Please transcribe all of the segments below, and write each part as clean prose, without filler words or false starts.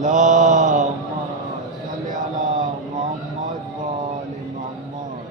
اللهم صل على محمد وآل محمد.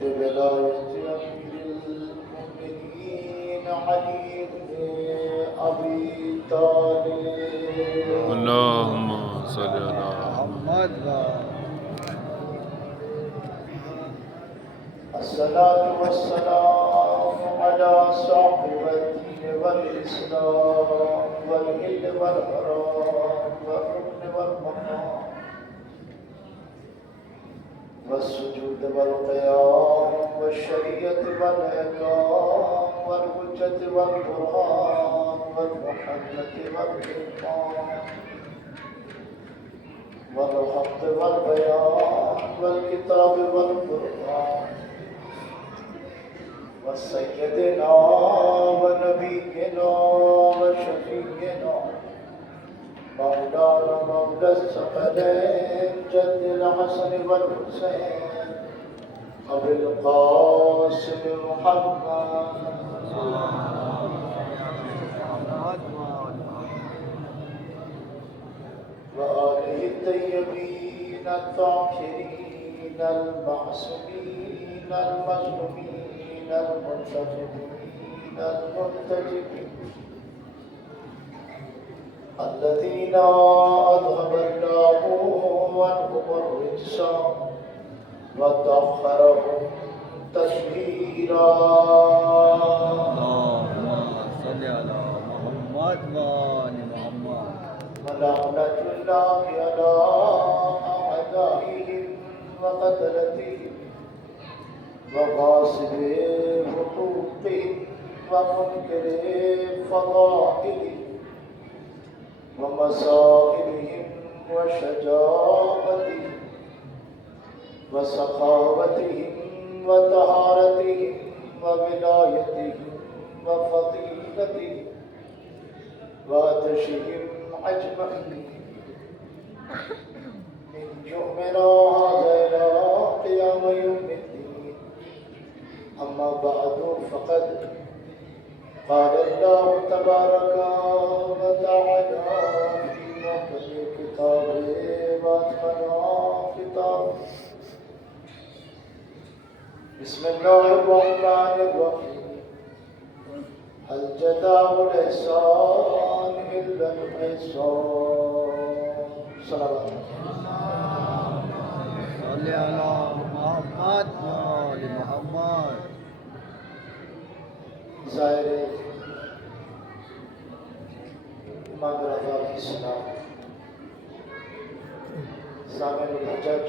بولاية أمير المؤمنين علي بن أبي طالب اللهم صل على محمد الصلاة والسلام على صاحب الدين والإسلام والهند والحرام والركن والمقام والسجود والقيام والشريعة والإقام والحجة والقرآن والمحجة والإقام والحق والبيان والكتاب والقرآن وسيدنا ونبينا وشفينا مولانا مولى الثقلين جد الحسن والحسين أبي القاسم محمد وآله الطيبين الطاهرين المعصومين المظلومين المنتخبين المنتجبين الذين أذهب الله عنهم الرجس وطهرهم تطهيرا. اللهم صل على محمد وآل محمد. ولعنة الله على أعدائهم وقتلتهم وغاصب حقوقهم ومنكر فضائلهم ومصائبهم وشجاعتهم وسخاوتهم وطهارتهم وولايتهم وفضيلتهم وعطشهم أجمعين من يؤمن هذا إلى قيام يوم الدين. أما بعد فقد قال الله تبارك وتعالى في محكم كتابه وأتقن كتابه. بسم الله الرحمن الرحيم. هل جزاء الإحسان إلا الإحسان. صلوات صل على محمد وآل محمد. ظاہر امام رضا علیہ السلام ضامن الحجج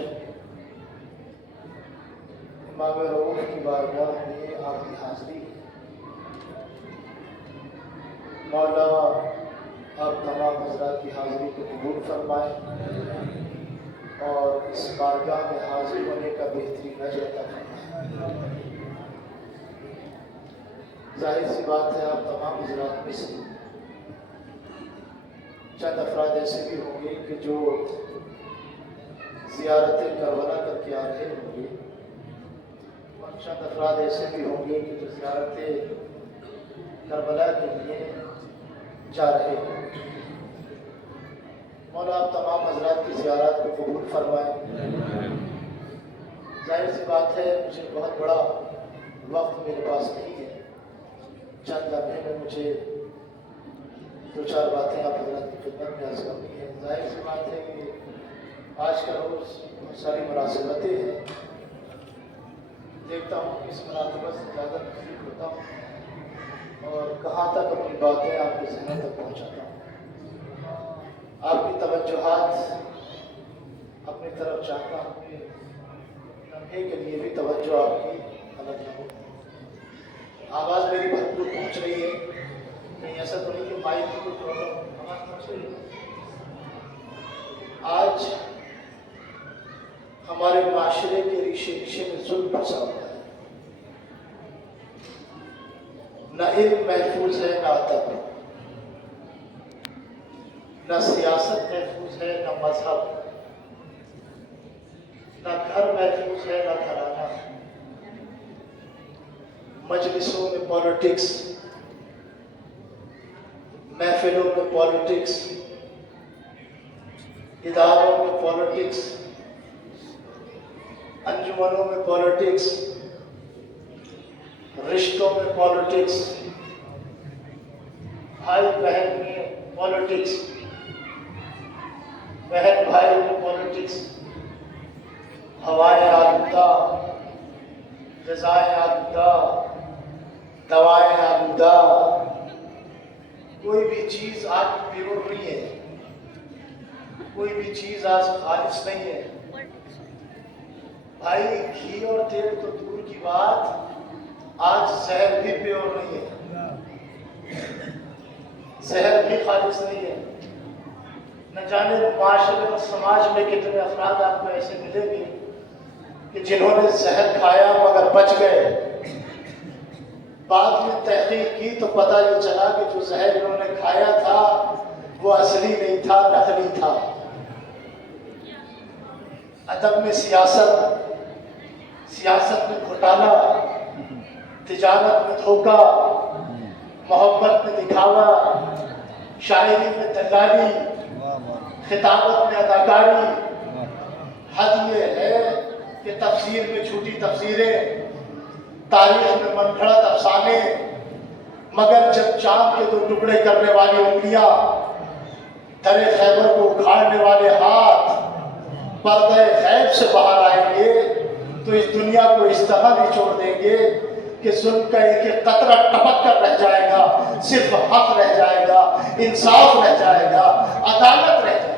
امام رؤوف کی بارگاہ میں آپ کی حاضری. مولا آپ تمام حضرات کی حاضری کو قبول فرمائیں اور اس بارگاہ میں حاضر ہونے کا بہترین اجر عطا فرمائیں. ظاہر سی بات ہے آپ تمام حضرات میں سے چند افراد ایسے بھی ہوں گے کہ جو زیارت کربلا کر کے آ رہے ہوں گے. اور چند افراد ایسے بھی ہوں گے کہ جو زیارت کربلا کے لیے جا رہے ہیں۔ مولا آپ تمام حضرات کی زیارت کو قبول فرمائیں۔ ظاہر سی بات ہے مجھے بہت بڑا وقت میرے پاس نہیں ہے، چند لمحے میں مجھے دو چار باتیں آپ حضرات کی خدمت میں عرض کرنی ہے۔ ظاہر سی بات ہے کہ آج کا روز بہت ساری مناسبتیں ہیں، دیکھتا ہوں کہ اس مناسبت سے زیادہ تفریح ہوتا ہوں اور کہاں تک اپنی باتیں آپ کے ذہن تک پہنچاتا ہوں۔ آپ کی توجہات اپنی طرف چاہتا ہوں کہ لمحے کے لیے بھی توجہ آپ کی غلط نہ ہو۔ آواز میری بھرپور پہنچ رہی ہے، کہیں ایسا تو نہیں کہ مائک کی کوئی پرابلم، آواز پہنچ رہی ہے؟ آج ہمارے معاشرے کے ریشے میں ظلم پھنسا ہوا ہے، نہ علم محفوظ ہے، نہ ادب، نہ سیاست محفوظ ہے، نہ مذہب، نہ گھر محفوظ ہے، نہ گھرانہ۔ مجلسوں میں پالیٹکس، محفلوں میں پالیٹکس، اداروں میں پالیٹکس، انجمنوں میں پالیٹکس، رشتوں میں پالیٹکس، بھائی بہن میں پالیٹکس، بہن بھائی میں پالیٹکس، ہوائیں آلودہ، غذائیں آلودہ، دوائیں آلودہ، کوئی بھی چیز آج پیور نہیں ہے، کوئی بھی چیز آج خالص نہیں ہے۔ بھائی گھی اور تیل تو دور کی بات، آج زہر بھی پیور نہیں ہے، زہر بھی خالص نہیں ہے۔ نہ جانے معاشرے اور سماج میں کتنے افراد آپ کو ایسے ملیں گے کہ جنہوں نے زہر کھایا مگر بچ گئے، بعد میں تحقیق کی تو پتہ یہ چلا کہ جو زہر انہوں نے کھایا تھا وہ اصلی نہیں تھا، نقلی تھا۔ ادب میں سیاست، سیاست میں گھوٹالہ، تجارت میں دھوکہ، محبت میں دکھاوا، شاعری میں دلالی، خطابت میں اداکاری۔ حد یہ ہے کہ تفسیر میں جھوٹی تفسیریں، تاریخ میں من گھڑت افسانے، مگر جب چاند کے دو ٹکڑے کرنے والی انگلیاں، در خیبر کو اکھاڑنے والے ہاتھ پردہ غیب سے باہر آئیں گے تو اس دنیا کو اس طرح نچوڑ دیں گے کہ ظلم کا ایک ایک قطرہ ٹپک کر رہ جائے گا، صرف حق رہ جائے گا، انصاف رہ جائے گا، عدالت رہ جائے گا۔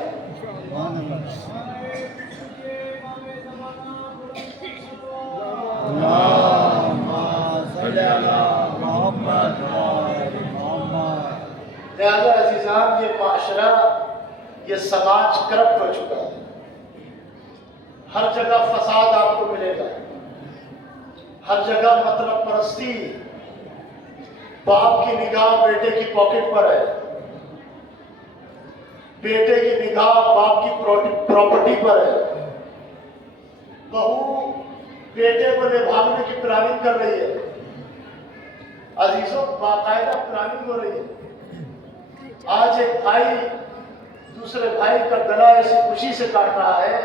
لہذا عزیزان، یہ معاشرہ، یہ سماج کرپٹ ہو چکا ہے، ہر جگہ فساد آپ کو ملے گا، ہر جگہ مطلب پرستی، باپ کی نگاہ بیٹے کی پاکٹ پر ہے، بیٹے کی نگاہ باپ کی پراپرٹی پر ہے، بہو بیٹے کو لے بھاگنے کی پلاننگ کر رہی ہے۔ عزیزوں، باقاعدہ پلاننگ ہو رہی ہے۔ آج ایک بھائی دوسرے بھائی کا گلا ایسی خوشی سے کاٹ رہا ہے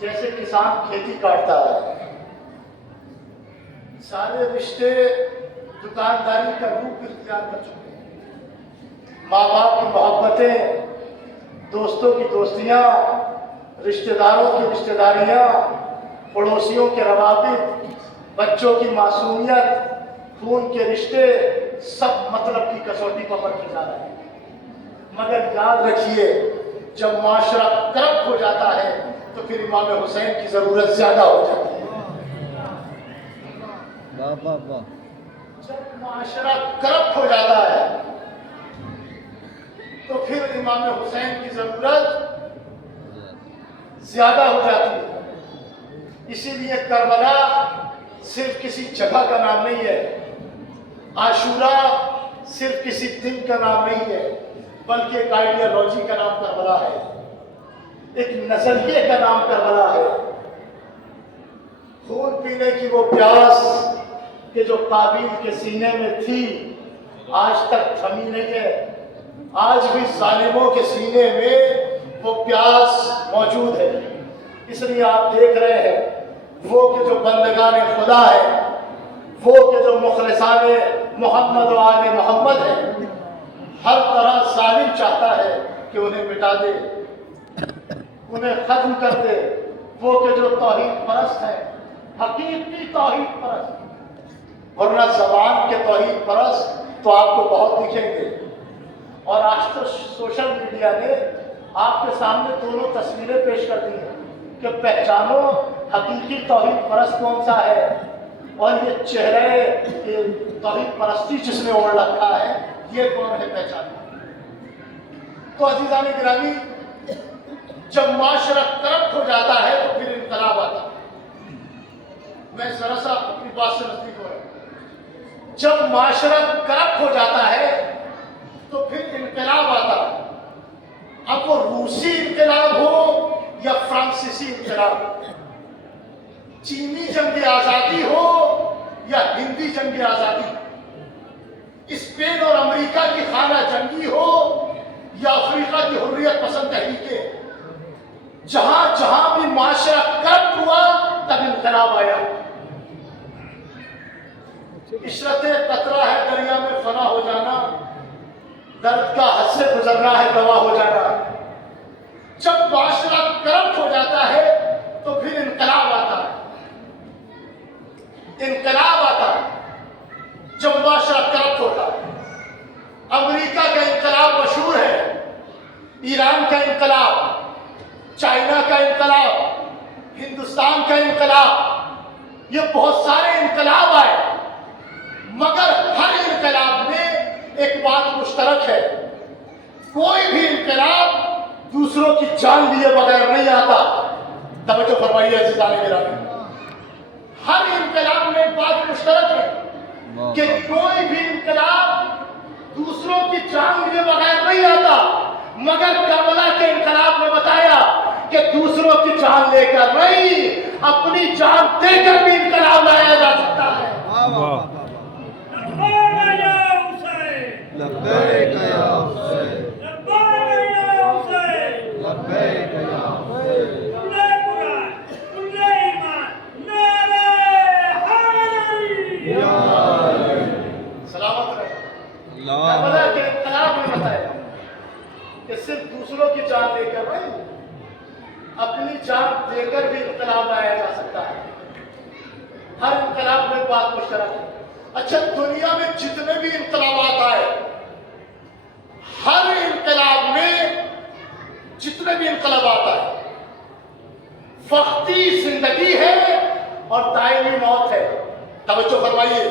جیسے کسان کھیتی کاٹتا ہے۔ سارے رشتے دکانداری کا روپ اختیار کر چکے ہیں۔ ماں باپ کی محبتیں، دوستوں کی دوستیاں، رشتہ داروں کی رشتہ داریاں، پڑوسیوں کے روابط، بچوں کی معصومیت، خون کے رشتے، سب مطلب کی کسوٹی پر پرکھے جا رہے ہیں۔ مگر یاد رکھیے، جب معاشرہ کرپٹ ہو جاتا ہے تو پھر امام حسین کی ضرورت زیادہ ہو جاتی ہے۔ جب معاشرہ کرپٹ ہو جاتا ہے تو پھر امام حسین کی ضرورت زیادہ ہو جاتی ہے۔ اسی لیے کربلا صرف کسی جگہ کا نام نہیں ہے، عاشورہ صرف کسی دن کا نام نہیں ہے، بلکہ ایک آئیڈیالوجی کا نام کربلا ہے، ایک نظریے کا نام کربلا ہے۔ خون پینے کی وہ پیاس کہ جو قابیل کے سینے میں تھی آج تک تھمی نہیں ہے. آج بھی ظالموں کے سینے میں وہ پیاس موجود ہے. اس لیے آپ دیکھ رہے ہیں وہ کہ جو بندگان خدا ہے، وہ کہ جو مخلصان محمد و آل محمد ہے، ہر طرح ظالم چاہتا ہے کہ انہیں مٹا دے، انہیں ختم کر دے. وہ کہ جو توحید پرست ہے، حقیقی توحید پرست، ورنہ زبان کے توحید پرست تو آپ کو بہت دکھیں گے. اور آج تو سوشل میڈیا نے آپ کے سامنے دونوں تصویریں پیش کر دی ہیں کہ پہچانو حقیقی توحید پرست کون سا ہے، اور یہ چہرے توحید پرستی جس نے اوڑھ رکھا ہے یہ کون ہے، پہچانو. تو عزیزان گرامی، جب معاشرہ کرپٹ ہو جاتا ہے تو پھر انقلاب آتا ہے. میں ذرا سا اپنی بات سے نزدیک ہو رہا ہوں. جب معاشرہ کرپٹ ہو جاتا ہے تو پھر انقلاب آتا ہے. اب وہ روسی انقلاب ہو یا فرانسیسی انقلاب ہو، چینی جنگ آزادی ہو یا ہندی جنگ آزادی، اسپین اور امریکہ کی خانہ جنگی ہو یا افریقہ کی حریت پسند تحریکیں، جہاں جہاں بھی معاشرہ کرپٹ ہوا تب انقلاب آیا. عشرت قطرہ ہے دریا میں فنا ہو جانا، درد کا حد سے گزرنا ہے دوا ہو جانا. جب معاشرہ کرپٹ ہو جاتا ہے تو پھر انقلاب آتا ہے. انقلاب آتا ہے جب معاشرہ کرپٹ ہوتا ہے. امریکہ کا انقلاب مشہور ہے، ایران کا انقلاب، چائنا کا انقلاب، ہندوستان کا انقلاب، یہ بہت سارے انقلاب آئے، مگر ہر انقلاب میں ایک بات مشترک ہے، کوئی بھی انقلاب دوسروں کی جان لیے بغیر نہیں آتا. توجہ فرمائیے عزیزان گرامی، ہر انقلاب میں ایک بات مشترک ہے کہ کوئی بھی انقلاب دوسروں کی جان لیے بغیر نہیں آتا، مگر کربلا کے انقلاب نے بتایا کہ دوسروں کی جان لے کر نہیں، اپنی جان دے کر بھی انقلاب لایا جا سکتا ہے. لبیک یا حسین، لبیک یا حسین. سلامت رہے. کربلا کے انقلاب نے بتایا کہ صرف دوسروں کی جان لے کر نہیں، اپنی جان دے کر بھی انقلاب لایا جا سکتا ہے. ہر انقلاب میں بات مشترک ہے. اچھا، دنیا میں جتنے بھی انقلابات آئے، ہر انقلاب میں جتنے بھی انقلابات آئے، وقتی زندگی ہے اور دائمی موت ہے. توجہ فرمائیے،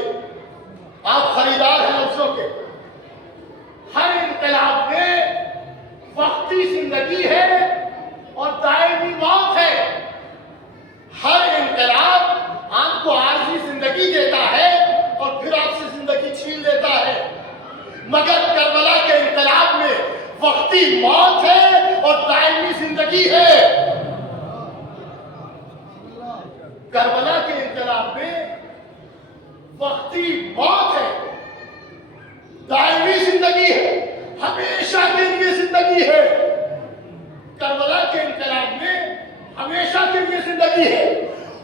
آپ خریدار ہیں لفظوں کے. ہر انقلاب میں وقتی زندگی ہے اور دائمی موت ہے. ہر انقلاب آپ کو عارضی زندگی دیتا ہے اور پھر آپ سے زندگی چھین لیتا ہے، مگر کربلا کے انقلاب میں وقتی موت ہے اور دائمی زندگی ہے. کربلا کے انقلاب میں وقتی موت ہے، دائمی زندگی ہے، ہمیشہ کے لیے زندگی ہے. کربلا کے انقلاب میں ہمیشہ کے لیے زندگی ہے.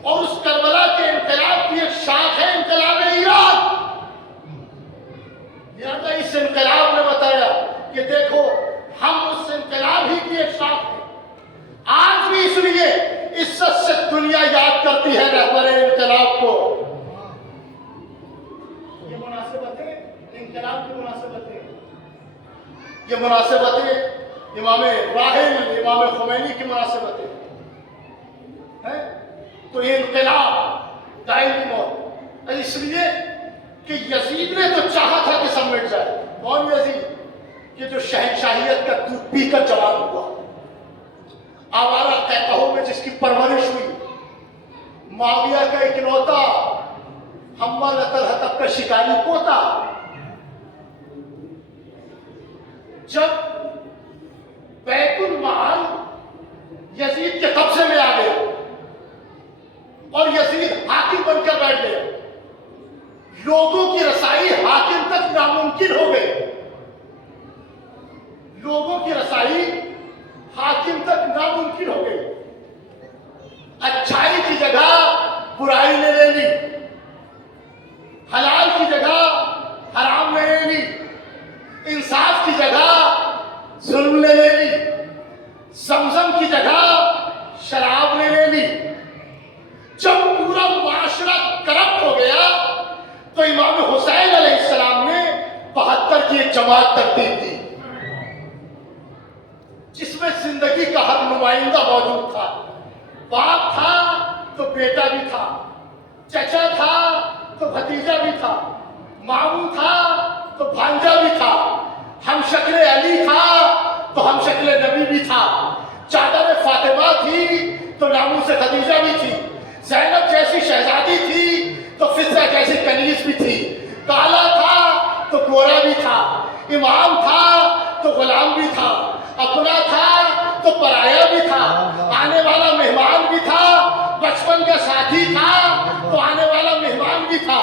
اور اس کربلا کے انقلاب کی ایک شاخ ہے انقلاب ایران. لہذا اس انقلاب نے بتایا کہ دیکھو، ہم اس انقلاب ہی کی ایک شاخ ہیں. آج بھی اس لیے عزت سے دنیا یاد کرتی ہے رہبر انقلاب کو. یہ مناسبتیں انقلاب کی مناسبتیں، یہ مناسبتیں امام راحل امام خمینی کی مناسبتیں ہیں. تو یہ انقلاب دائمی موت، اس لیے کہ یزید نے تو چاہا تھا کہ سب مٹ جائے. کون یزید؟ کہ جو شہنشاہیت کا دودھ پی کر جوان ہوا، آوارہ قہقہوں میں جس کی پرورش ہوئی، معاویہ کا اکلوتا حمال طلحہ کا شکاری پوتا. جب بیت المال یزید کے قبضے میں آ گیا اور یزید लोगों की रसाई हाकिम तक नामुमकिन हो गई। अच्छाई की जगह बुराई ने ले ली, हलाल की जगह हराम ने ले ली, इंसाफ की जगह जुल्म ने ले ली, समझम की जगह शराब ने ले ली। जब पूरा माशरा करप्ट हो गया तो इमाम हुसैन अलैहिस्सलाम ने 72 की एक जमात तरतीब दी, जिसमें जिंदगी का हर नुमाइंदा मौजूद था। बाप था तो बेटा भी था, चचा था तो भतीजा भी था, मामू था तो भांजा भी था, हम शक्ल अली था तो हम शक्ल नबी भी था, चादर फातिमा थी तो नामू से खदीजा भी थी, ज़ैनब जैसी शहजादी थी तो फिज़्ज़ा जैसी कनीज़ भी थी, काला था तो गोरा भी था, इमाम था तो गुलाम भी था, अपना था तो पराया भी था, आने वाला मेहमान भी था, बचपन का साथी था तो आने वाला मेहमान भी था।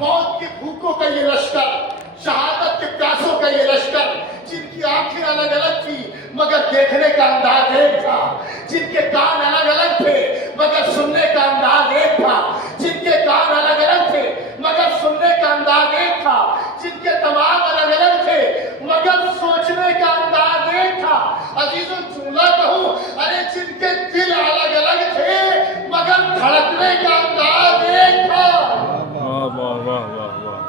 मौत के भूखों का ये लश्कर, शहादत के प्यासों का ये लश्कर, जिनकी आंखें अलग अलग थी मगर देखने का अंदाज एक था, जिनके कान अलग अलग थे मगर सुनने का अंदाज एक था, जिनके कान अलग अलग थे मगर सुनने का अंदाज एक था, जिनके दिमाग अलग अलग थे मगर सोचने का अंदाज एक था। अजीजों जुमला कहूं, अरे जिनके दिल अलग अलग थे मगर धड़कने का अंदाज एक था। वाह वाह वाह वाह वाह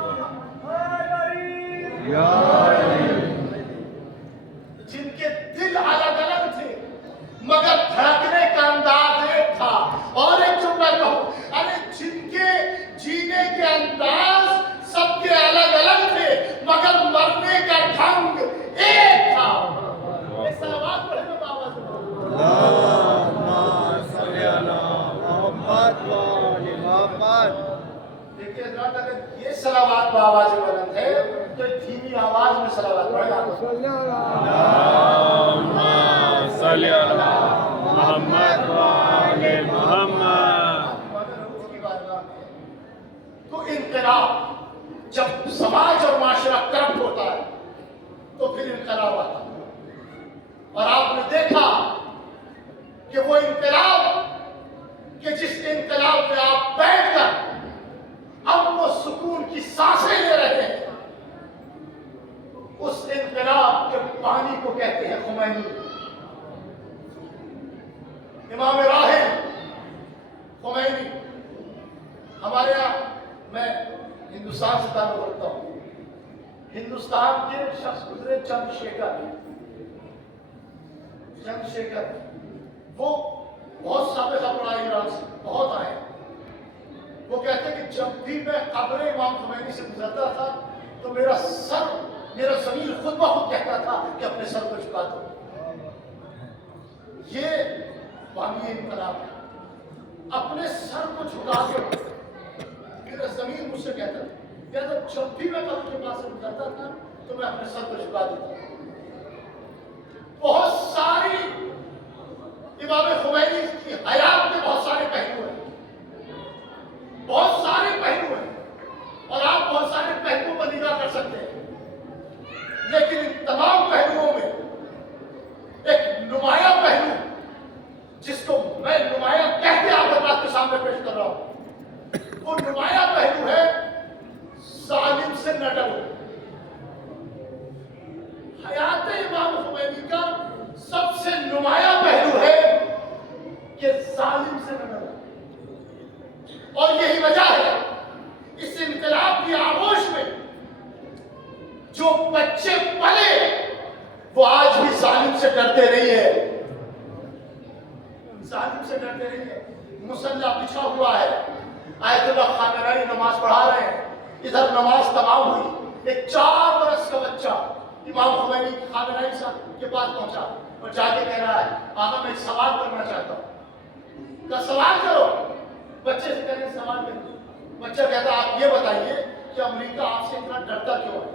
जिनके दिल अलग अलग थे मगर धड़कने का अंदाज एक था। और एक जुमला कहूं, अरे जिनके जीने के अंदाज सबके अलग अलग थे मगर मरने का ढंग एक था। एक सलावत पढ़े ना बाबा से। देखिए हज़रात, अगर ये सलावत बाबा से बुलंद है तो धीमी आवाज में सलावत पढ़ेगा। सल्ली अला मोहम्मद व आले मोहम्मद। तो इनकलाब, जब समाज और माशरा करप्ट होता है तो फिर इनकलाब आता है। और आपने देखा कि वो इनकलाब कि जिस इनकलाब में आप बैठकर अमन और सुकून की सांसें ले रहे हैं, उस इनकलाब के पानी को कहते हैं खुमैनी। इमाम राहिल खुमैनी हमारे यहाँ, मैं हिंदुस्तान से ताल्लुक़ रखता हूँ, हिंदुस्तान के शख्स गुजरे चंद्रशेखर, वो बहुत साबिक़ा पढ़ा ईरान से, बहुत आए। वो कहते हैं कि जब भी मैं कब्र इमाम खुमैनी से गुजरता था तो मेरा ज़मीर खुद ब खुद कहता था कि अपने सर को झुका दो। ये बानी इनकलाब है, अपने सर को झुका दो। मेरा ज़मीर मुझसे कहता जब भी मैं कब्र के पास से गुजरता था तो मैं अपने सर को झुका देता। बहुत सारी इमाम खुमैनी की हयात के बहुत सारे पहलू हैं, बहुत सारे पहलू हैं, और आप बहुत सारे पहलुओं पर निगाह कर सकते हैं, लेकिन इन तमाम पहलुओं में एक नुमाया पहलू, जिसको मैं नुमाया कहते आपके बात के सामने पेश कर रहा हूं, वो नुमाया पहलू है जालिम से न डरो। हयात इमाम खुमैनी का सबसे नुमाया पहलू है कि जालिम से न डरो। और यही वजह है इस इनकलाब की आगोश में जो बच्चे पले वो आज भी जालिम से डरते नहीं है, जालिम से डरते नहीं है। मुसल्ला बिछा हुआ है, आयतुल्लाह खामेनी नमाज पढ़ा रहे हैं, इधर नमाज तमाम हुई, एक 4 बरस का बच्चा इमाम खुमैनी खामेनी साहब के पास पहुंचा और जाके कह रहा है, आका मैं एक सवाल करना चाहता हूं। का सवाल करो। बच्चे से कहते सवाल करो। बच्चा कहता आप ये बताइए कि अमेरिका आपसे इतना डरता क्यों है।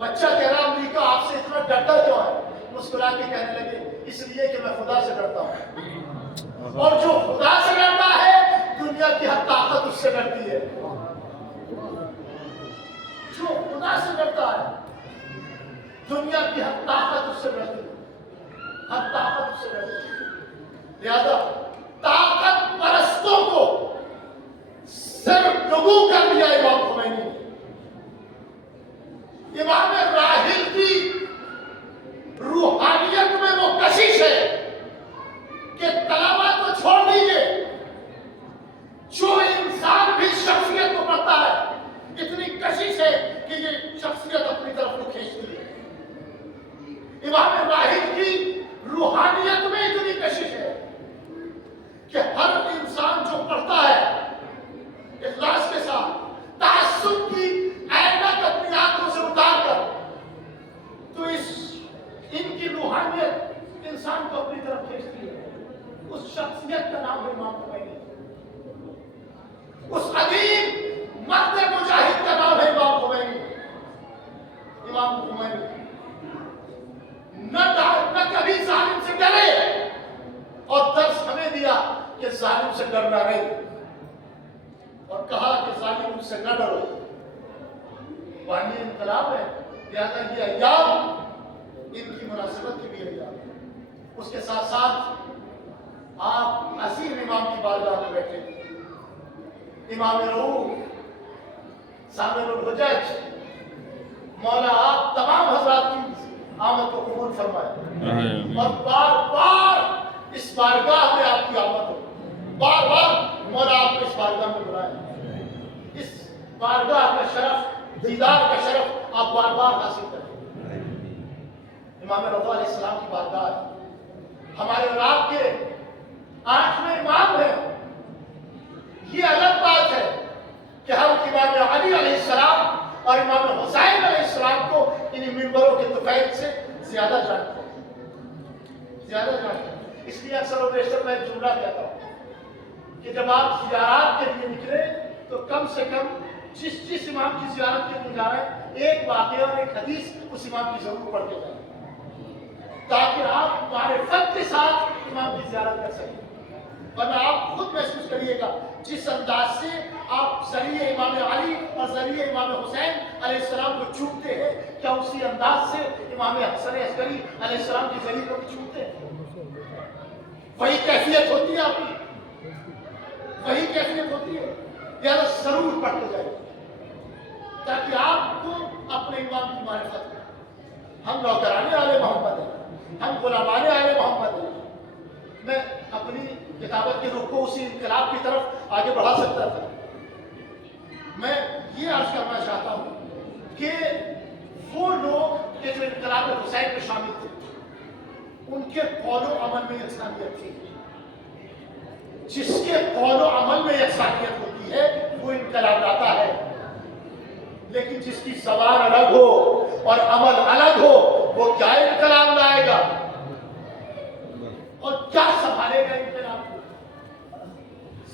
बच्चा कह रहा अमेरिका आपसे इतना डरता क्यों है। मुस्कुरा के कहने लगे इसलिए कि मैं खुदा से डरता हूं, और जो खुदा से डरता है दुनिया की हर ताकत उससे डरती है। जो खुदा से डरता है दुनिया की हर ताकत उससे डरती है, हर ताकत उससे डरती है। लिहाजा ताकत परस्तों को सिर्फ डुबो कर दिया इमाम खुमैनी ने। इमाम राहिल की रूहानियत में वो कशिश है कि तलबा तो छोड़ दीजिए, जो इंसान भी शख्सियत को पढ़ता है इतनी कशिश है कि ये शख्सियत अपनी तरफ को खींचती है। इमाम राहिल की रूहानियत में इतनी कशिश है कि हर इंसान जो पढ़ता है इखलास के साथ, तासुब की ऐनक अपनी आंखों से उतार कर, तो इनकी रूहानियत इंसान को अपनी तरफ खींचती है। उस शख्सियत का नाम है इमाम खुमैनी, उस अदीम मर्द मुजाहिद का नाम है इमाम खुमैनी। इमाम खुमैनी न कभी जालिम से डरे और दर्स हमें दिया कि जालिम से डरना नहीं, और कहा कि जालिम से न डरो। वानी इनकलाब है, लिहाजा ये अय्याम इनकी मुनासिबत के लिए अय्याम। उसके साथ साथ आप असीम इमाम की बारगाह में बैठे, इमाम रऊफ, सामिरुल हुज्जज, मौला आप तमाम हजरात की आमद को कबूल फरमाए और बार बार इस बारगाह में आपकी आमद हो, बार बार मौला आपको इस बारगाह में बुलाए। इस बारगाह का शरफ, दीदार का शरफ आप बार बार हासिल करें। इमाम रज़ा अलैहिस्सलाम की बारगाह है, हमारे और आपके 8वें इमाम है। ये अलग बात है कि हम इमाम अली अलैहिस्सलाम और इमाम हुसैन अलैहिस्सलाम को इन मिंबरों के तुफैल से ज्यादा जानते हैं, ज्यादा जानते हैं। इसलिए अक्सर और बेशतर मैं जुमला कहता हूँ कि जब आप ज़ियारत के लिए निकले तो कम से कम जिस इमाम की ज़ियारत के लिए जा रहे हैं, एक वाक़या और एक हदीस उस इमाम की जरूर पढ़ के जाए, ताकि आप मारिफत के साथ इमाम की ज़ियारत कर सकें। वरना आप खुद महसूस करिएगा जिस अंदाज से आप ज़रिए इमाम अली और ज़रिए इमाम हुसैन अलैहिस्सलाम को चूमते हैं, क्या उसी अंदाज से इमाम हसन अस्करी अलैहिस्सलाम की ज़रिए को भी चूमते हैं? वही कैफियत होती है आपकी, वही कैफियत होती है। लिहाजा जरूर पढ़ते जाइए ताकि आपको अपने इमाम की मारिफत हो। हम नौकराने आले मोहम्मद हैं, हम गुलामाने आले मोहम्मद हैं। मैं अपनी किताबत के रुख को उसी इनकलाब की तरफ आगे बढ़ा सकता था। मैं ये अर्ज करना चाहता हूँ कि वो लोग जो इनकलाब हुसैन में शामिल थे, उनके कौलो अमल में यकसानियत थी। जिसके कौलो अमल में यकसानियत होती है वो इनकलाब लाता है, लेकिन जिसकी ज़बान अलग हो और अमल अलग हो वो क्या इनकलाब लाएगा और क्या संभालेगा इनकलाब को?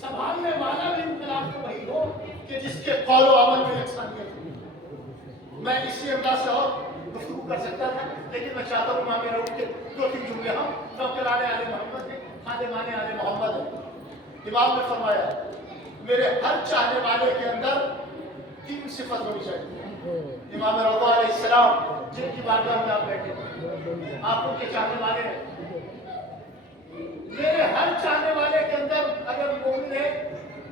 संभालने वाला भी इनकलाब को वही हो कि जिसके कौलो अमल में यकसानियत हो। मैं इसी अंदाज से और गुफ्तगू कर सकता था, लेकिन मैं चाहता हूँ इमाम रऊफ के 2-3 जुमले हम नौकराने आले मोहम्मद हैं, खादिमाने आले मोहम्मद हैं। इमाम ने फरमाया मेरे हर चाहने वाले के अंदर 3 सिफत होनी चाहिए। इमाम रज़ा अलैहिस्सलाम जिनकी बारगाह में आप बैठे, आप उनके चाहने वाले हैं। मेरे हर चाहने वाले के अंदर अगर मोमिन है,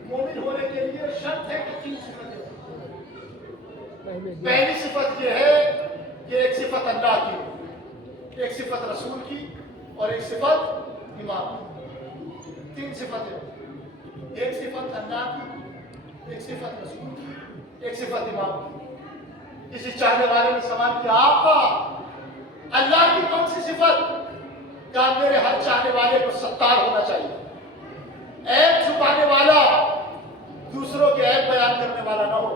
मोमिन होने के लिए शर्त है कि 3 सिफतें। पहली सिफत यह है कि एक सिफत अल्लाह की, एक सिफत रसूल की और एक सिफत इमाम की। 3 सिफतें, एक सिफत अल्लाह की, एक सिफत रसूल की, एक सिफत इमाम की। किसी चाहने वाले ने सवाल किया आपका अल्लाह की कौन सी सिफत? कहा मेरे हर चाहने वाले को सत्तार होना चाहिए, ऐब छुपाने वाला, दूसरों के ऐब बयान करने वाला ना हो।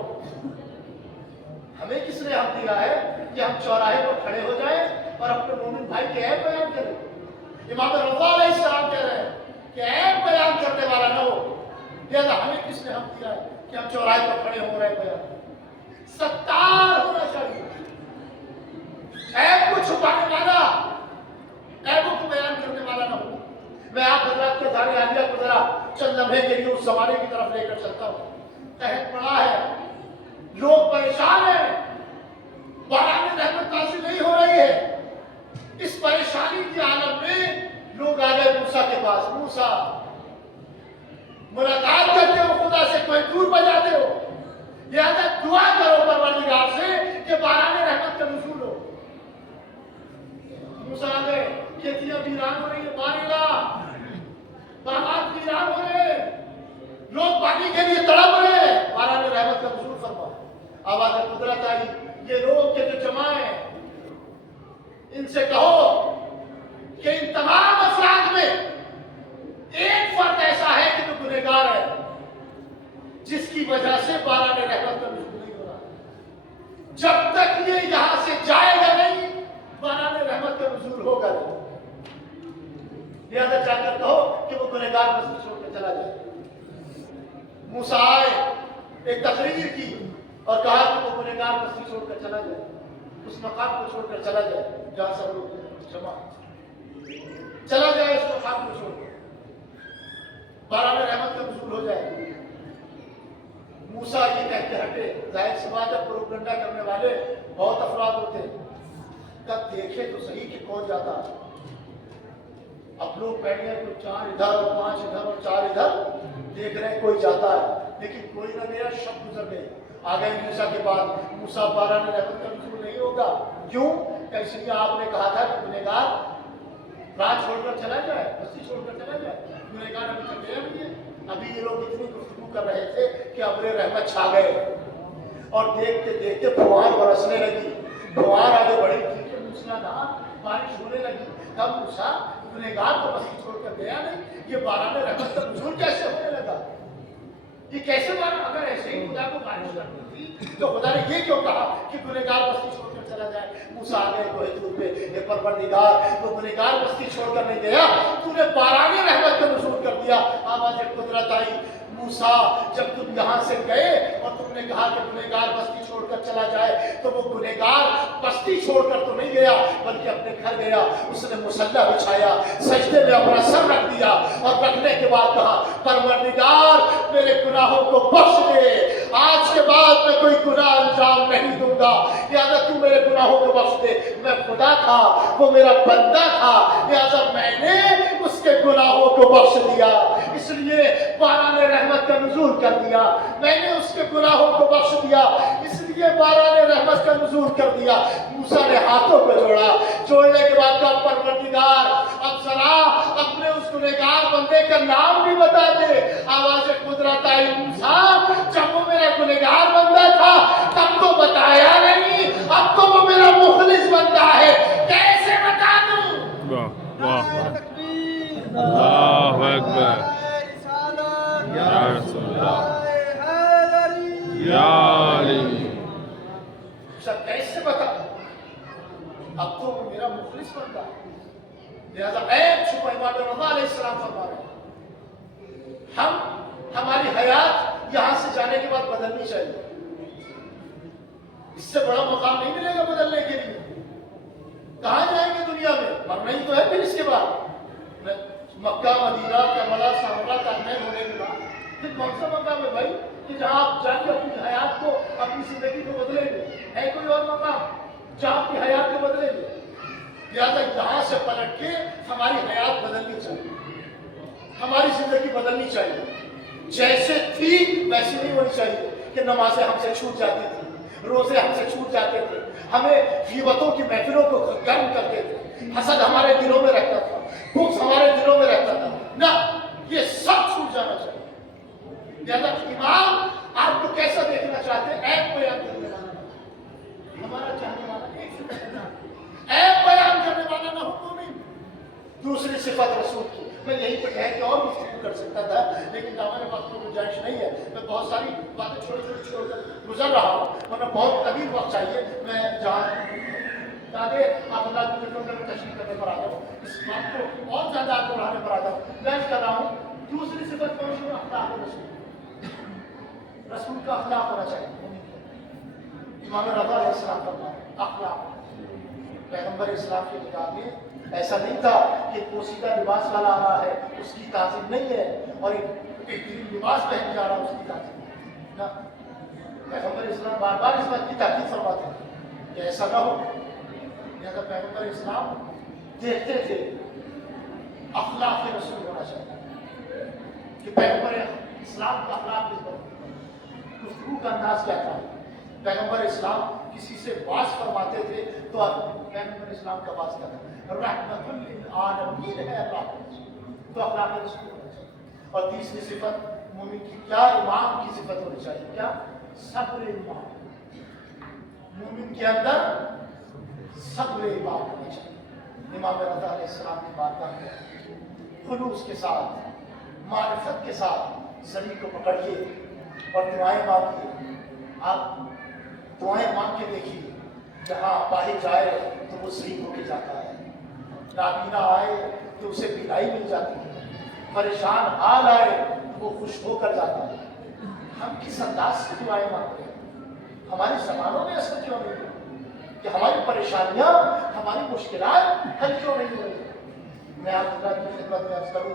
हमें किसने हक दिया है कि हम चौराहे पर खड़े हो जाएं और अपने मोमिन भाई के ऐब बयान करें? इमाम रज़ा अलैहिस्सलाम कह रहे हैं कि ऐब बयान करने वाला ना हो। लिहाजा हमें किसने हक दिया है कि हम चौराहे पर खड़े हो रहे बयान? सत्तार होना चाहिए, ऐब को छुपाने वाला, ऐबों को बयान करने वाला ना हो। मैं आप हजरात के धारे आलिया को जरा चंद लम्हे के लिए उस जमाने की तरफ लेकर चलता हूँ। कहत पड़ा है, लोग परेशान हैं, बारात में रहमत नाज़िल नहीं हो रही परेशानी के आलम में लोग आ गए मूसा के पास। मूसा, मुलाकात करते हो खुदा से, कोई दूर बजाते हो, लिहाजा दुआ करो परवरदिगार से कि बारान रहमत का नुज़ूल हो। मूसा आ गए, खेतियां वीरान हो रही है, मारेगा, बागात वीरान हो रहे हैं, लोग पानी के लिए तड़प रहे हैं, बारान रहमत का नुज़ूल फरमा। आवाज़ कुदरत आई, ये लोग के जो जमा है इनसे कहो कि इन तमाम अफराद में एक फर्द ऐसा है कि जो गुनहगार है, जिसकी वजह से बारान रहमत का नुज़ूल नहीं हो रहा। जब तक ये यहां से जाएगा नहीं, बारान रहमत का नुज़ूल होगा नहीं। लिहाजा जाकर कहो कि वो गुनहगार बस्ती छोड़कर चला जाए। मूसा आए, एक तकरीर की और कहा कि वो गुनहगार बस्ती छोड़कर चला जाए, उस मकाम को छोड़कर चला जाए जहां सब लोग जमा, चला जाए उस मकाम को छोड़कर, बारान रहमत का नुज़ूल हो जाए। मूसा ये कहते हटे। जाहिर सी बात है, प्रोपेगेंडा करने वाले बहुत अफराद होते हैं। कब देखे तो सही कि कौन जाता है। अब लोग बैठे हैं, कोई 4 इधर और 5 इधर और 4 इधर देख रहे हैं, कोई जाता है, लेकिन कोई ना गया, शब गुजर गए। आ गए मूसा के बाद, मूसा बारान रहमत का नुज़ूल नहीं होगा। क्यों? इसलिए आपने कहा था कि गुनहगार रात छोड़कर चला जाए, बस्ती छोड़कर चला जाए। गुनहगार अभी तक गया नहीं है। अभी ये लोग इतनी गुफ्तगू कर रहे थे कि अब्र रहमत छा गए और देखते देखते फुहार बरसने लगी। फुहार आगे बढ़ी, मूसलाधार बारिश होने लगी। तब मूसा, गुनहगार तो बस्ती छोड़कर गया नहीं, ये बारान रहमत का नुज़ूल कैसे होने लगा? ये कैसे बार? अगर ऐसे ही खुदा को बारिश करनी थी तो खुदा ने ये क्यों कहा कि गुनहगार बस्ती छोड़कर चला जाए? मूसा आ गए कोई दूर पे, ये परवरदिगार, वो गुनहगार बस्ती छोड़कर नहीं गया, तूने बारान रहमत का नुज़ूल कर दिया। आवाज़ कुदरत आई, मूसा जब तुम यहाँ से गए और तुमने कहा कि गुनहगार बस्ती छोड़कर चला जाए, तो वो गुनहगार बस्ती छोड़कर तो नहीं गया, बल्कि अपने घर गया। उसने मुसल्ला बिछाया, सजदे में अपना सर रख दिया और रखने के बाद कहा, परवरदिगार मेरे गुनाहों को बख्श दे, आज के बाद मैं कोई गुनाह अंजाम नहीं दूंगा, लिहाजा तू मेरे गुनाहों को बख्श दे। मैं खुदा था, वो मेरा बंदा था, लिहाजा मैंने उसके गुनाहों को बख्श दिया, इसलिए बारान रहमत का नुज़ूल कर दिया। मैंने उसके गुनाहों को बख्श दिया, इसलिए बारान रहमत का नुज़ूल कर दिया। मूसा ने हाथों को जोड़ा, जोड़ने के बाद कहा, परवरदिगार अब जरा अपने उस गुनहगार बंदे का नाम भी बता दे। आवाज़ कुदरत आई, मूसा जब वो मेरा गुनहगार बंदा था तब तो बताया नहीं, अब तो वो मेरा मुखलिस बंदा है, कैसे बता दूं? वाह वाह, अल्लाहु अकबर, या रसूलल्लाह, या अली। सब कैसे बता? अब तो वो मेरा मुखलिस बंदा है। लिहाजा ऐब छुपा इमाम रज़ा अलैहिस्सलाम फरमा रहे हैं, हम हमारी हयात यहां से जाने के बाद बदलनी चाहिए। इससे बड़ा मकाम नहीं मिलेगा बदलने के लिए। कहां जाएंगे दुनिया में? मरना ही तो है। फिर इसके बाद मक्का, मदीना, करबला, सामरा, करने होने के बाद फिर कौन सा मकाम है भाई कि जहां आप जाके अपनी हयात को, अपनी जिंदगी को बदलेंगे? है कोई और मकाम जहां आपकी हयात को बदलेंगे? लिहाजा यहां से पलट के हमारी हयात बदलनी चाहिए, हमारी जिंदगी बदलनी चाहिए। जैसे थी वैसी नहीं होनी चाहिए कि नमाजें हमसे छूट जाती थी, रोजे हमसे छूट जाते थे, हमें ग़ीबतों की महफिलों को गर्म करते थे, हसद हमारे दिलों में रहता था, बुग़्ज़ हमारे दिलों में रहता था। ना, ये सब छूट जाना चाहिए। लिहाजा इमाम आपको कैसा देखना चाहते हैं? ऐब बयान करने वाला, हमारा चाहने वाला एक सिफत है, ऐब बयान करने वाला ना हो मोमिन। दूसरी सिफत रसूल की, मैं यही पे कह के और गुफ्तगू कर सकता था, लेकिन दामन वक्त में गुंजाइश नहीं है। मैं बहुत सारी बातें छोड़ कर गुजर रहा हूँ, वरना बहुत तवील वक्त चाहिए। मैं जहाँ ताकि आप अल्लाह की में तशरीफ करने पर आ जाओ, इस बात को और ज़्यादा आगे बढ़ाने पर आ जाओ। मैं कर रहा हूँ दूसरी सिफत कौन सी? अखलाक रसूल, रसूल का अखलाक होना चाहिए। इमाम रज़ा अलैहिस्सलाम का अखलाक, पैगंबर इस्लाम की निगाह में ऐसा नहीं था कि पोशीदा लिबास वाला आ रहा है उसकी ताज़ीम नहीं है, और एक लिबास पहन के आ रहा है उसकी ताज़ीम ना। पैगंबर इस्लाम बार बार इस बात की ताकीद फरमाते हैं कि ऐसा ना हो। लिहाजा पैगंबर इस्लाम دیکھتے تھے اخلاق رسول ہونا چاہیے کہ پیغمبر اسلام کا اخلاق گفتگو کا انداز کیا تھا. پیغمبر اسلام کسی سے بات فرماتے تھے تو پیغمبر اسلام کا باز کیا تھا؟ رحمت للعالمین ہے اللہ، تو اخلاق رسول ہونا چاہیے. اور تیسری صفت مومن کی کیا؟ امام کی صفت ہونی چاہیے. کیا؟ صبر امام. مومن کے اندر صبر امام ہونا چاہیے. امام رضا علیہ السلام کی بارگاہ میں خلوص کے ساتھ، معرفت کے ساتھ زمین کو پکڑیے اور دعائیں مانگیے. آپ دعائیں مانگ کے دیکھیے، جہاں باہر جائے تو وہ صحیح ہو کے جاتا ہے، نابینا آئے تو اسے بینائی مل جاتی ہے، پریشان حال آئے تو وہ خوش ہو کر جاتا ہے. ہم کس انداز سے دعائیں مانگتے ہیں؟ ہماری زبانوں میں ایسا کیوں نہیں ہے کہ ہماری پریشانیاں، ہماری مشکلات حل کیوں نہیں ہو رہی؟ میں آپ کی خدمت میں عرض کروں،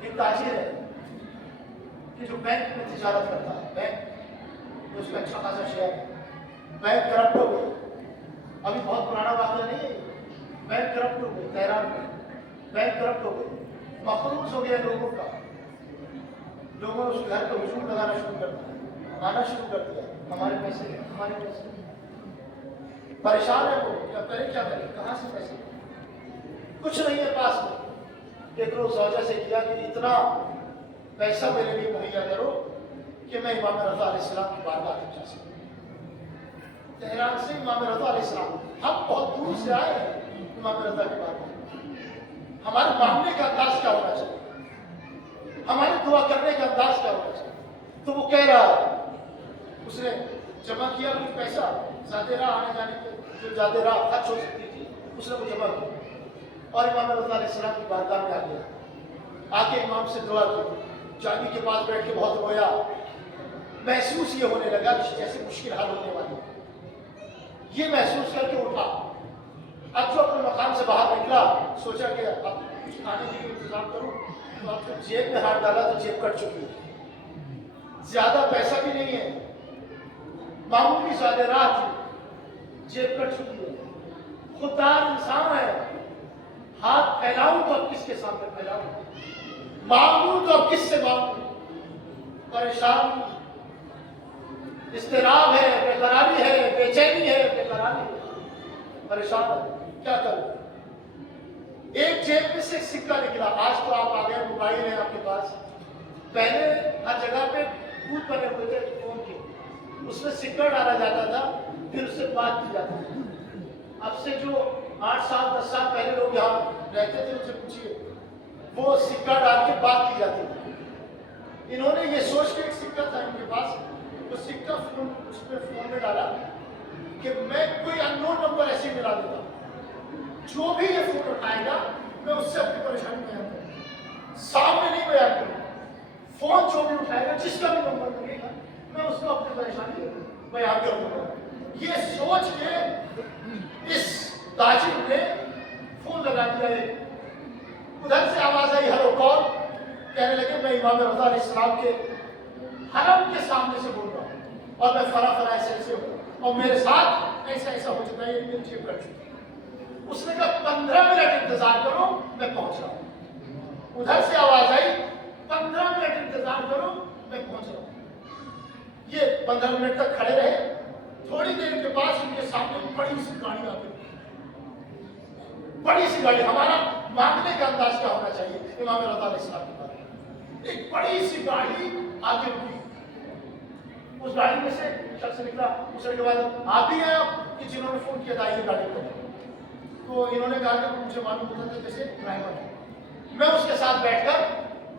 ایک تاجر ہے کہ جو بینک میں تجارت کرتا ہے، بینک اس کا اچھا خاصا شیئر ہے. بینک کرپٹ ہو گئی. ابھی بہت پرانا واقعہ نہیں ہے. بینک کرپٹ ہو گئی تہران میں. بینک کرپٹ ہو گئی، مخلوص ہو گیا لوگوں کا. لوگوں نے اس گھر کو ہجوم لگانا شروع کر دیا، آنا شروع کر دیا، ہمارے پیسے ہمارے پیسے. پریشان ہے وہ، کیا کرے کیا کرے، کہاں سے پیسے؟ کچھ نہیں ہے پاس میں. ایک روز زوجہ سے کیا کہ اتنا پیسہ میرے لیے مہیا کرو کہ میں امام رضا علیہ السلام کی بارگاہ تک جا سکوں. تہران سے امام رضا علیہ السلام، ہم بہت دور سے آئے ہیں امام رضا کی بارگاہ. ہمارے معاملے کا انداز کیا ہونا چاہیے؟ ہماری دعا کرنے کا انداز کیا ہونا چاہیے؟ تو وہ کہہ رہا ہے، اس نے جمع کیا کچھ پیسہ، زیادہ راہ آنے جانے کے جو زیادہ راہ خرچ ہو سکتی تھی اس نے وہ جمع کیا اور امام رضا علیہ السلام کی بارگاہ میں آ گیا. آ کے امام سے دعا کی، جاگی کے پاس بیٹھ کے بہت رویا. محسوس یہ ہونے لگا کہ جیسے مشکل حال ہونے والی ہے. یہ محسوس کر کے اٹھا. اب جو اپنے مقام سے باہر نکلا، سوچا کہ اب کچھ کھانے کے لیے انتظام کروں. تو اب جب جیب میں ہاتھ ڈالا تو جیب کٹ چکی ہے، زیادہ پیسہ بھی نہیں ہے، معمولی زیادہ راہ تھی، جیب کٹ چکی ہے. خوددار انسان ہے، ہاتھ پھیلاؤں تو اب کس کے سامنے پھیلاؤں، مانگوں تو اب کس سے مانگوں. پریشان، اضطراب ہے، بے قراری ہے، بے چینی ہے، بے قراری ہے، پریشان ہے، کیا کروں. ایک جیب میں سے ایک سکہ نکلا. آج تو آپ آ گئے، موبائل ہے آپ کے پاس. پہلے ہر جگہ پہ بوتھ بنے ہوئے تھے فون کے، اس میں سکہ ڈالا جاتا تھا، پھر اس سے بات کی جاتی تھی. اب سے جو 8 سال 10 سال پہلے لوگ یہاں رہتے تھے ان سے پوچھیے، وہ سکہ ڈال کے بات کی جاتی تھی. انہوں نے یہ سوچ کے ایک سکہ تھا ان کے پاس، وہ سکہ اس پہ فون میں ڈالا کہ میں کوئی اننون نمبر ایسے ملا دیتا ہوں، جو بھی یہ فون اٹھائے گا میں اس سے اپنی پریشانی بیان کروں، سامنے نہیں بیان کروں. فون جو بھی اٹھائے گا، جس کا بھی نمبر لگے گا، میں اس کو اپنی پریشانی بیان کروں گا. یہ سوچ کے اس تاجر نے فون لگا دیا. ادھر سے آواز آئی، ہلو کون؟ کہنے لگے میں امام رضا علیہ السلام کے حرم کے سامنے سے بول رہا ہوں اور میں فرا ایسے ایسے ہوں اور میرے ساتھ ایسا ایسا ہو چکا ہے، یہ میری جیب کٹ چکی ہے. اس نے کہا 15 منٹ انتظار کرو، میں پہنچ رہا ہوں. ادھر سے آواز آئی 15 منٹ انتظار کرو، میں پہنچ رہا ہوں. یہ 15 منٹ تک کھڑے رہے. تھوڑی دیر کے بعد ان کے سامنے بڑی سی گاڑی آ گئی. بڑی سی گاڑی. ہمارا مانگنے کا انداز کیا ہونا چاہیے امام رضا علیہ السلام کے بارے میں؟ ایک بڑی سی گاڑی آگے رکی. اس گاڑی میں سے شخص نکلا. دوسرے کے بعد آپ بھی ہیں آپ کہ جنہوں نے فون کیا تھا یہ گاڑی کو؟ تو انہوں نے کہا کہ مجھے معلوم ہوتا تھا جیسے ڈرائیور ہے. میں اس کے ساتھ بیٹھ کر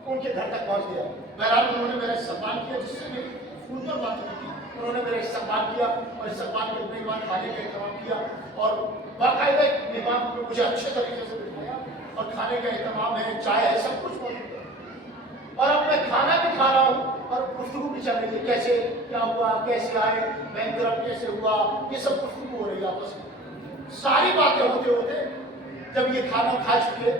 ان کے گھر تک پہنچ گیا. بہرحال انہوں نے میرا استقبال کیا، جس سے میری فون پر بات ہوئی تھی. انہوں نے میرا استقبال کیا اور استقبال کرنے کے بعد کھانے کا اہتمام کیا اور باقاعدہ مہمان نے مجھے اچھے طریقے سے بٹھایا اور کھانے کا اہتمام ہے، چائے ہے، سب کچھ موجود ہے. اور اب میں کھانا بھی کھا رہا ہوں اور گفتگو بھی چل رہی ہے، کیسے کیا ہوا، کیسے آئے، بینک کرپٹ کیسے ہوا، یہ سب گفتگو ہو رہی ہے آپس میں. ساری باتیں ہوتے ہوتے جب یہ کھانا کھا چکے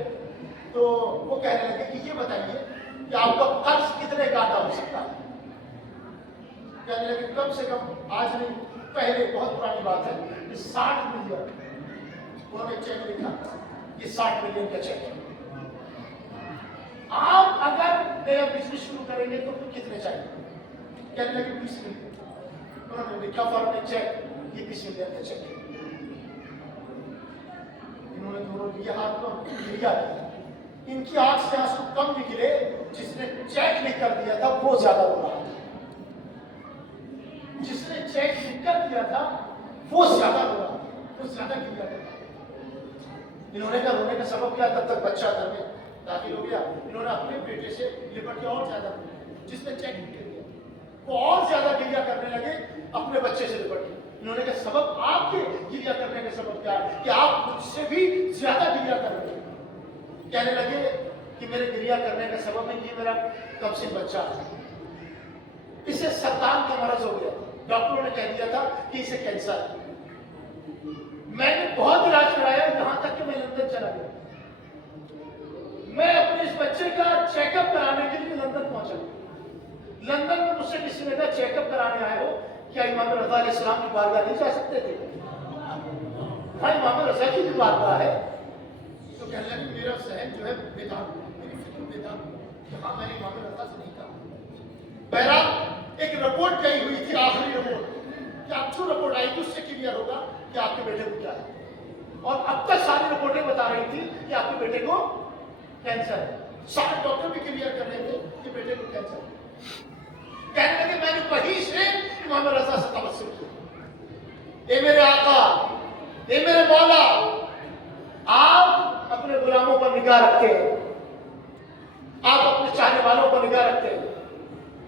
تو وہ کہنے لگے کہ یہ بتائیے کہ آپ کا قرض کتنے کا ادا ہو سکتا ہے. کہنے لگے کم سے کم، آج نہیں پہلے، بہت پرانی بات ہے، 60 ملین. उन्होंने चेक लिखा, ये 60 मिलियन का चेक है। आप अगर नया बिजनेस शुरू करेंगे तो फिर कितने चाहिए? कहने लगे 20 मिलियन। उन्होंने लिखा फॉर्म में चेक, ये 20 मिलियन का चेक है। इन्होंने दोनों लिए हाथ में लिया, इनकी आंख से आंसू कम निकले, जिसने चेक लिख कर दिया था वो ज्यादा रो रहा था। जिसने चेक लिख कर दिया था वो ज्यादा रो रहा था, वो ज्यादा गिर गया। इन्होंने कहा रोने का सबब क्या? तब तक बच्चा घर में दाखिल हो गया। इन्होंने अपने बेटे से लिपट के और ज्यादा, जिसने चेक लिख के दिया वो और ज्यादा गिरिया करने लगे अपने बच्चे से लिपट के। इन्होंने कहा सबब आपके गिरिया करने का सबब क्या है कि आप मुझसे भी ज्यादा गिरिया कर रहे हैं। कहने लगे कि मेरे गिरिया करने का सबब है कि मेरा कमसिन बच्चा है, इसे सरतान का मरज हो गया। डॉक्टरों ने कह दिया था कि इसे कैंसर है। मैंने बहुत इलाज कराया, यहाँ तक कि मैं लंदन चला गया। मैं अपने इस बच्चे का चेकअप कराने के लिए लंदन पहुंचा। लंदन में मुझसे किसी ने कहा चेकअप कराने आए हो, क्या इमाम रज़ा अलैहिस्सलाम की बारगाह नहीं जा सकते थे? हाँ, इमाम रज़ा की भी बारगाह है। तो कहने लगे मेरा सहन जो है बेदाग, मेरी फिक्र बेदाग कि हाँ मैंने इमाम रज़ा से नहीं कहा। बहरहाल एक रिपोर्ट गई हुई थी, आखिरी रिपोर्ट, कि अब जो रिपोर्ट आएगी उससे क्लियर होगा कि आपके बेटे को क्या है। और अब तक सारी रिपोर्टें बता रही थी कि आपके बेटे को कैंसर है। सारे डॉक्टर भी क्लियर कर रहे थे कि बेटे को कैंसर है। कहने लगे मैंने वहीं से इमाम रज़ा से तवस्सुल किया, ए मेरे आका, ए मेरे मौला, आप अपने गुलामों पर निगाह रखते हैं, आप अपने चाहने वालों पर निगाह रखते हैं,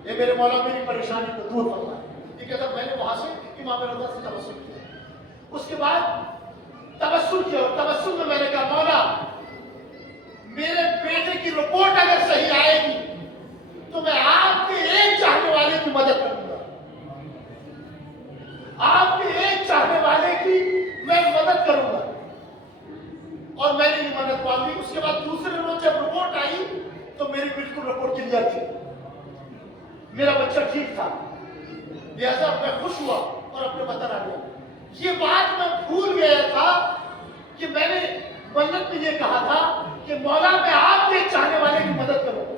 ये मेरे मौला मेरी परेशानी को दूर फरमाए। ये कहता मैंने वहां से इमाम रज़ा से तवस्सुल किया। उसके बाद तवस्सुल किया और तवस्सुल में मैंने कहा मौला मेरे बेटे की रिपोर्ट अगर सही आएगी तो मैं आपके एक चाहने वाले की मदद करूंगा, आपके एक चाहने वाले की मैं मदद करूंगा। और मैंने ये मदद मांगी। उसके बाद दूसरे रोज जब रिपोर्ट आई तो मेरी बिल्कुल रिपोर्ट क्लियर थी, मेरा बच्चा ठीक था। लिहाजा मैं खुश हुआ और अपने वतन आ गया। ये बात मैं भूल गया था कि मैंने मन्नत में ये कहा था कि मौला मैं आपके चाहने वाले की मदद करूंगा।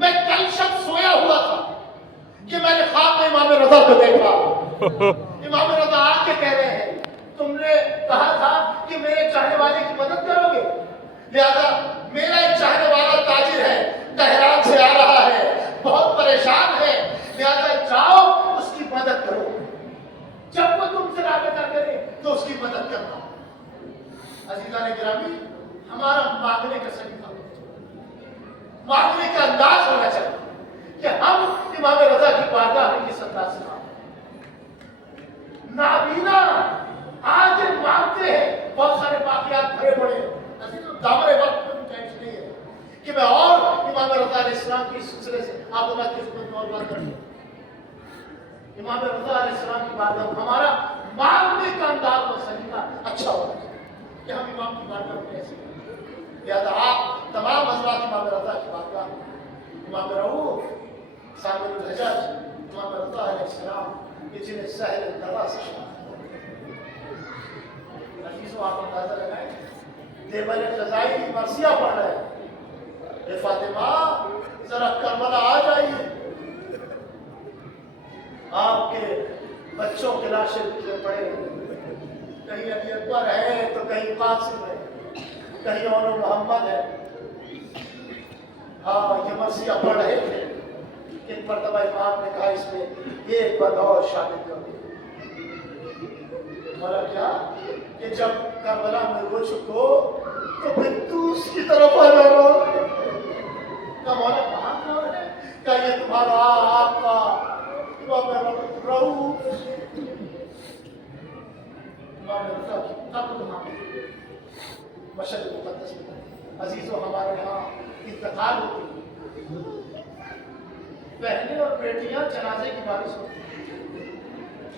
मैं कल शब सोया हुआ था कि मैंने ख्वाब में इमाम रज़ा को देखा। इमाम रज़ा आके कह रहे हैं तुमने कहा था कि मेरे चाहने वाले की मदद करोगे, लिहाजा मेरा एक चाहने वाला ताजिर है, तेहरान से आ रहा है, बहुत परेशान है, लिहाजा जाओ उसकी मदद करो। जब वो तुमसे राबता करे तो उसकी मदद करना। अज़ीज़ान गिरामी, हमारा मांगने का सलीका, मांगने का अंदाज होना चाहिए कि हम इमाम रज़ा की बारगाह में किस अंदाज से नाबीना आज मांगते हैं। बहुत सारे वाक़ियात भरे पड़े हैं, दामरे वक्त में गुंजाइश नहीं है कि मैं और इमाम रज़ा अलैहिस्सलाम की सिलसिले से आप लोग की खिदमत में और बात करूं। इमाम रज़ा अलैहिस्सलाम की बारगाह में हमारा मांगने का अंदाज और सलीका अच्छा होना चाहिए कि हम इमाम की बारगाह में कैसे करें। लिहाजा आप तमाम हज़रात इमाम रज़ा की बारगाह, इमाम रऊफ़, सामिरुल हजज, इमाम रज़ा अलैहिस्सलाम कि जिन्हें सहल दवा से अजीज़ों आप अंदाजा लगाएं, देवर क़ज़ाई की मर्सिया पढ़ रहे हैं। ए फातिमा जरा करबला आ जाइए, आपके बच्चों के लाशें बिखरे पड़े, कहीं अली अकबर है तो कहीं कासिम है, कहीं और मोहम्मद है। हाँ, ये मर्सिया पढ़ रहे थे। एक मरतबा इमाम ने कहा इसमें एक बात और शामिल कर दो। बोला क्या कि जब करबला में रो चुको तो फिर तू उसकी तरफ आ जाओ। का मौला कहाँ है? क्या ये तुम्हारा आपका इमाम रऊफ़ इमाम रज़ा की कब्र वहाँ मशहद मुक़द्दस में। अजीज़ों हमारे यहाँ इंतकाल होती है, बहनें और बेटियां जनाजे की बारिश होती है।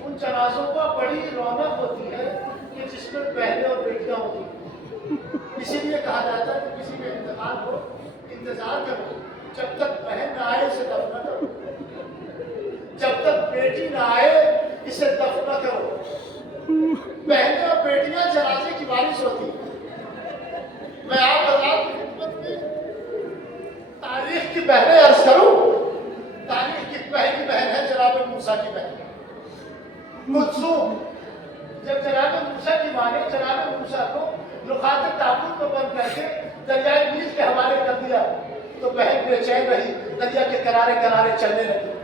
उन जनाजों का बड़ी रौनक होती है कि जिसमें बहनें और बेटियां होती हैं। इसीलिए कहा जाता है कि किसी के इंतकाल हो इंतजार करो, जब तक बहन ना आए उसे दफन न करो, जब तक बेटी ना आए इसे दफन न करो। बहनें और बेटियां जनाजे की बारिश होती। मैं आप हजरात की खिदमत में तारीख की बहनें अर्ज करूं। तारीख की पहली बहन है जनाब मूसा की बहन कुलसूम। जब जनाब मूसा की माँ ने जनाब मूसा को लुकात ताबूत में बंद करके दरियाए नील के हवाले कर दिया तो बहन बेचैन रही, दरिया के किनारे किनारे चलने लगी।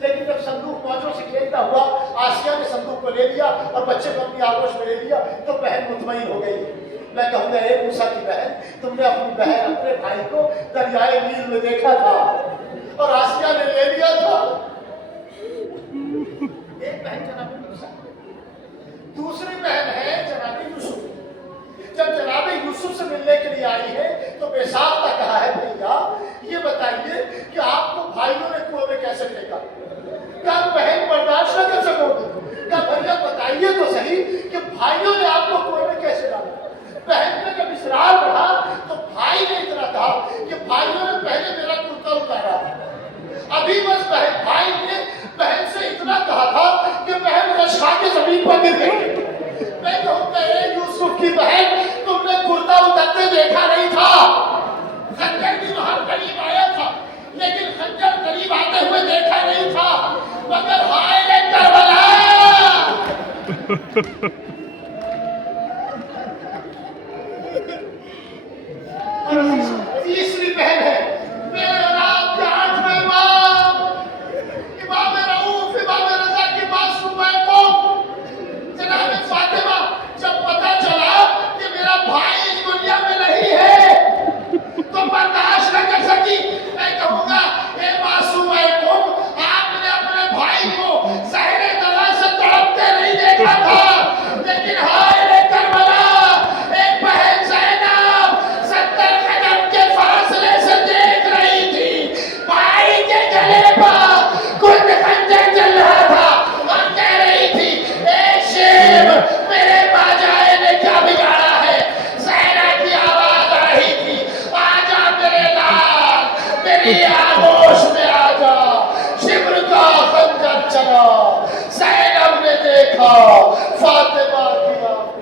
लेकिन जब संदूक मौजों से खेलता हुआ आसिया ने संदूक को ले लिया और बच्चे को अपनी आगोश में ले लिया तो बहन मुतमईन हो गई। मैं कहूँगा ए मूसा की बहन, तुमने अपनी बहन अपने भाई को दरियाए नील में देखा था और आसिया ने ले लिया था। एक बहन जनाब मूसा, दूसरी बहन है जनाब यूसुफ। जब जनाब यूसुफ से मिलने के लिए आई है तो बेसाख्ता कहा है, भैया ये बताइए कि आपको भाइयों ने कुएं में कैसे फेंका? क्या बहन बर्दाश्त न कर सकोगी? क्या भैया बताइए तो सही कि भाइयों ने आपको कुएं में कैसे डाला? बहन ने जब इसरार बढ़ा तो भाई ने इतना कहा कि भाइयों ने पहले मेरा कुर्ता उतारा, अभी बस भाई ने बहन से इतना कहा था कि बहन रशा के जमीन पर गिर गई। मैं कहूँगा ए यूसुफ की बहन, तुमने कुर्ता उतारते देखा नहीं था। खंजर भी वहां करीब आया था लेकिन खंजर करीब आते हुए देखा नहीं था। मगर हाय रे करबला। तीसरी बहन है मेरे नाम के 8वें इमाम, इमाम रऊफ, इमाम रजा की मासूम कौम जनाब फातिमा। जब पता चला कि मेरा भाई इस दुनिया में नहीं है तो बर्दाश्त न कर सकी। मैं कहूँगा ए मासूम कौम, आपने अपने भाई को ज़हरे दवा से तड़पते नहीं देखा था, लेकिन हाय रे करबला, एक बहन ज़ैनब 70 कदम के फासले से देख रही थी भाई के गले पर कुछ खंजर चल रहा था और कह रही थी ए शेर, मेरे बाजाए ने क्या बिगाड़ा है? ज़हरा की आवाज आ रही थी, आजा मेरे लाल, मेरी आगोश में आजा। शिब्र का खंजर चला, ज़ैनब ने देखा फातिमा की आंखों।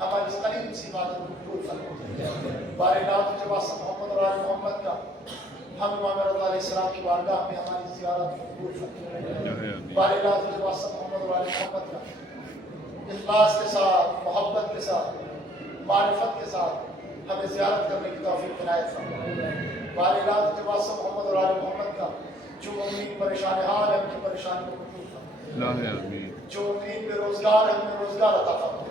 हमारी इस करीब सी इबादत को कबूल फरमा। बारिकात जवाब मोहम्मद और आले मोहम्मद का हम इमाम रज़ा अलैहिस्सलाम की बारगाह में हमारी ज़ियारत को कबूल फरमा। बारिकात जवाब मोहम्मद और आले मोहम्मद का इखलास के साथ, मोहब्बत के साथ, मारिफत के साथ हमें ज़ियारत करने की तौफीक इनायत फरमा। बारिकात जवाब मोहम्मद और आले मोहम्मद का जो उम्मीद परेशान हाल है उनकी परेशानी को दूर फरमा। जो उम्मीद बेरोजगार है उन्हें रोजगार अता फरमा।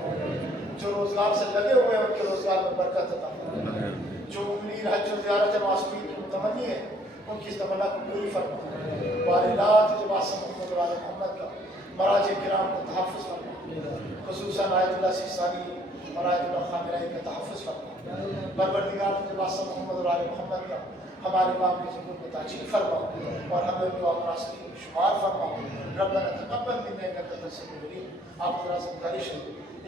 जो रोजगार से लगे हुए हैं उनके रोजगार में बरकत अता फरमा। जो उम्मीद हज ज़ियारत मासूमीन की मुतमन्नी है उनकी इस तमन्ना को पूरी फरमा। वालिदात जवाब मोहम्मद और आले मोहम्मद का मराजे किराम को तहफ़्फ़ुज़ फरमा। खुसूसन आयतुल्लाह सिस्तानी और आयतुल्लाह खामिलाई का तहफ़्फ़ुज़ फरमा। परवरदिगार जवाब मोहम्मद और आले मोहम्मद का हमारे इमाम की ज़िंदगी में ताजील फरमा और हमें उनको अपना शुमार फरमा। रब्बना तक़ब्बल मिन्ना इन्नका अंतस समीउल अलीम। आप ज़रा से गुज़ारिश है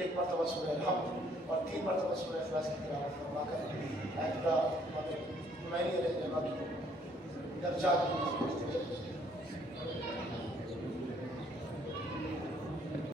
एक मरतबा सूरह अल-हम्द और 3 मरतबा सूरह इखलास की तिलावत फरमा कर अल्लाह हमें मैंने दर्जा की